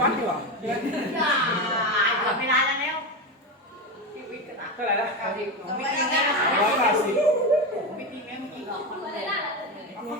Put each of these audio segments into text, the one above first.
วัดดีกว่าเกือบไม่ได้แล้วเท่าไหร่ละไม่จริงนะร้อยแปดสิบไม่จริงนะจริง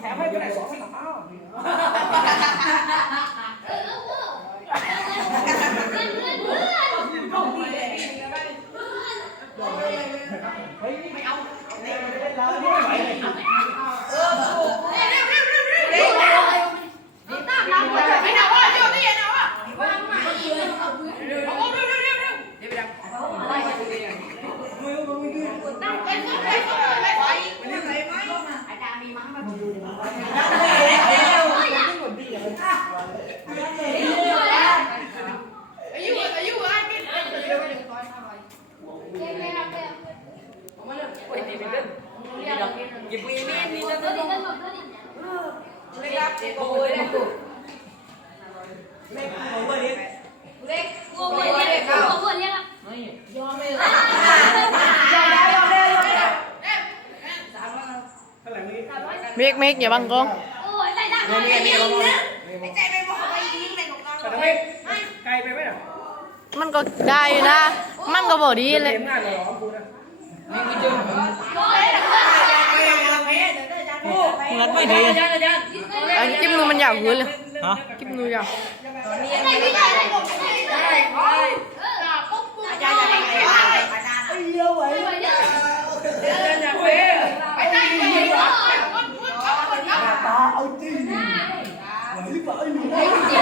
แถมให้ไปไหนสองสามอ้าว ไม่เอา ไม่หนาว่าเดี๋ยวนี่นะว่า อาจารย์มีมั้งมาดู อายุอายุอะไรกินหยิบมีมีนี่จะต้องไม่รับโอ้ยได้ปุ๊บเท่า ไหร่เมื่อกี้เมกเมกอย่าบังกล้องแต่ทำไมไกลไปไหมอะมันก็ได้อยู่นะ มันก็บอกดีเลย เต็มหน้าเลยเหรอคุณนะงัดไม่ดีอันจิ้มนูมันยาวขึ้นเลยฮะจิ้มนูยาวอาจารย์จะไปไหนอาจารย์ไปไหนไปไหนวะตาเอาจริงไหวหรือเปล่าอยู่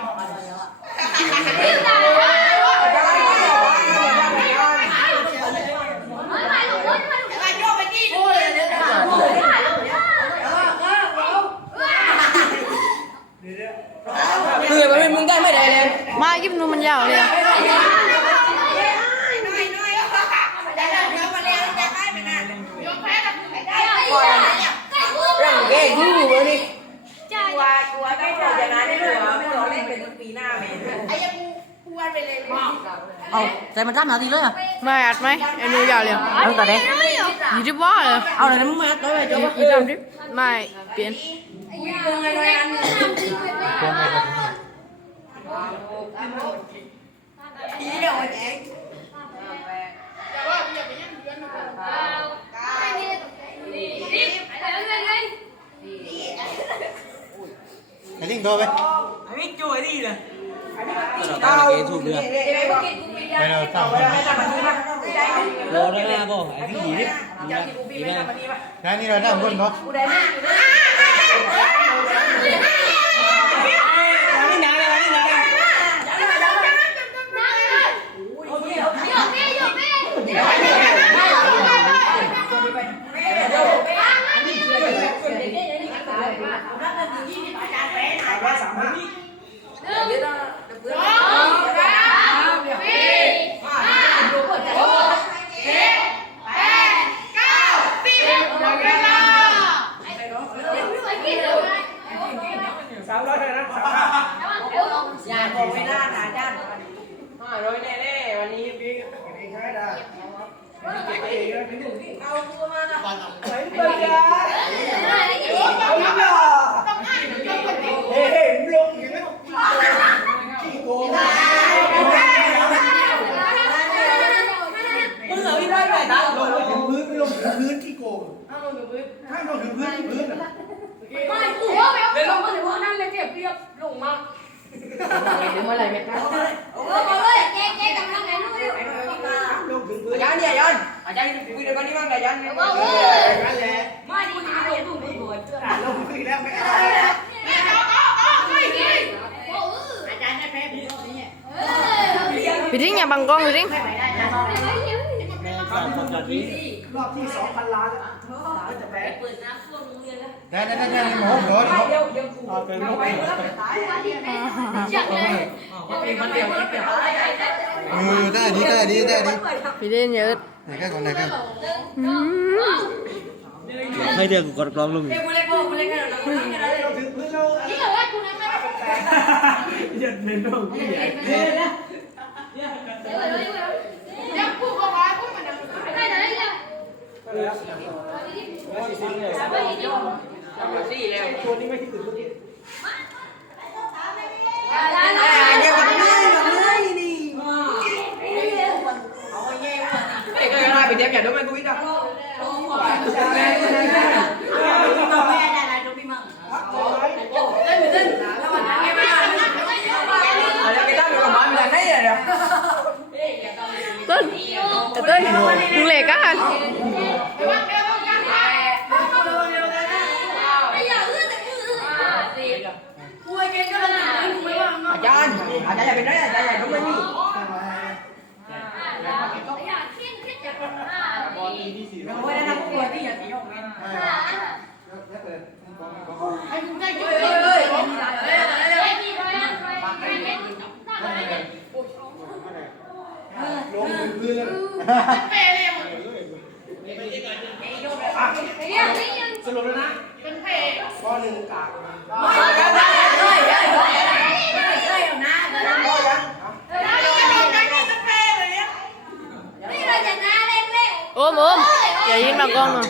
อ้กินตัวลิงมั้งคือมันมึงได้ไม่ได้เลยมาจิ้มนูมันยาวเลยอะยกแพ้กับร่างแก่ยูเลยนี่กลัวกลัวไม่พอจะนั้นได้หรอไม่รอเล่นเป็นปีหน้าไหม ไอ้ยัง กูวันไปเลยเอาใจมันตั้มนาทีเลยอะไม่อัดไหมไอ้นูยาวเลยเอาแต่ เด็กยี่สิบว่าเลยเอาเลยนะมึงมาตัวไปจบยี่สิบดิไม่เของเวลาหนาด้นห้าร้อยแน่ๆวันนี้พี่ไม่ใช่ด่าเอาตัวมาหนะไปเลยเอาละเฮ้ยลงอย่างนั้นขี้โกงมึงเอาพี่ได้ไหมนะลงไปถึงพื้นไม่ลงถึงพื้นที่โกงถ้าลงถึงพื้นถ้าลงถึงพื้นที่พื้นไม่กูว่าไปเอาไปลงมาถึงพื้นนั่นเลยเจ็บเรียบลงมา อไหร่ไม่กล้าเออมาเลยแกแกกำลังไงลูกเร็วลงถึงพื้นอาจารย์เนี่ยอาจารย์อาจารย์คุยเดี๋ยวกันนี่บ้างอาจารย์ว่าเออนั่นแหละไม่กูจะเอาลูกมึงบ่อยเจ้าลงพื้นแล้วไม่เอาแม่เอาเอาเอาไม่กินโอ้เอออาจารย์ได้แพ้ผมนี่เออพี่ทิ้งอย่าบังกล้องพี่ทิ้งแม่สามคนจั ดนี้รอบที่สองพันล้านแล้วจะแพ้เปิดน้ำท่วมโรงเรียนแล้วได้ได้ได้ได้หมูเดี๋ยวเดี๋ยวเดี๋ยวเดี๋ยวกูเอาเป็นลูกไปแล้วไปตายจังเลยมันเดี๋ยวมันเดี๋ยวตายเออได้ดีได้ดีได้ดีพี่เล่นเยอะไหนแค่ก่อนไหนแค่อืมให้เดี๋ยวกูกดกล้องลงเฮ้ยกูเล็กกูกูเล็กกันเราไม่ได้ลงถึงพื้นแล้วนี่เหรอว่ากูนั่งไม่ได้หยัดเมนลงที่ใหญ่เดี๋ยวเดี๋ยวเดี๋ยวพูดว่าพูดมันได้ไหนเนี่ย สี่แล้ว ตัวนี้ไม่ที่ถึงเมื่อกี้ ได้ได้ เดี๋ยวมันเลยมันเลยนี่เอาแย่ว่ะเฮ้ยก็ยังไงไปเดี๋ยวอย่าโดนมันกูอีกอะ อะไรไปตั้งอยู่กับบ้านไม่ได้เนี่ย ต้นแต่ต้นมึงเหล็กกัน อาจารย์อาจารย์อย่าเป็นไรอาจารย์อย่าโดนมันนี่ บอลที่สี่แล้ว โอ้ยนะกูที่อย่าตีออกเงิน แล้วเปิด เฮ้ยเฮ้ย ลงถึงพื้นแล้ว สรุปแล้วนะข้อหนึ่งกากโอมโอมอย่ายิงบังกล้องหน่อย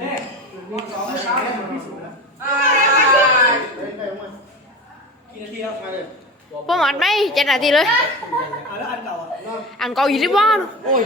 เอ๊ะมีสองเช้าแล้วพิสูจน์แล้วกี่นาทีแล้วมาเลยพวกมันไม่เจ็ดนาทีเลยอะแล้วอันเก่าอะอันเก่าอยู่ที่บ้านโอ้ย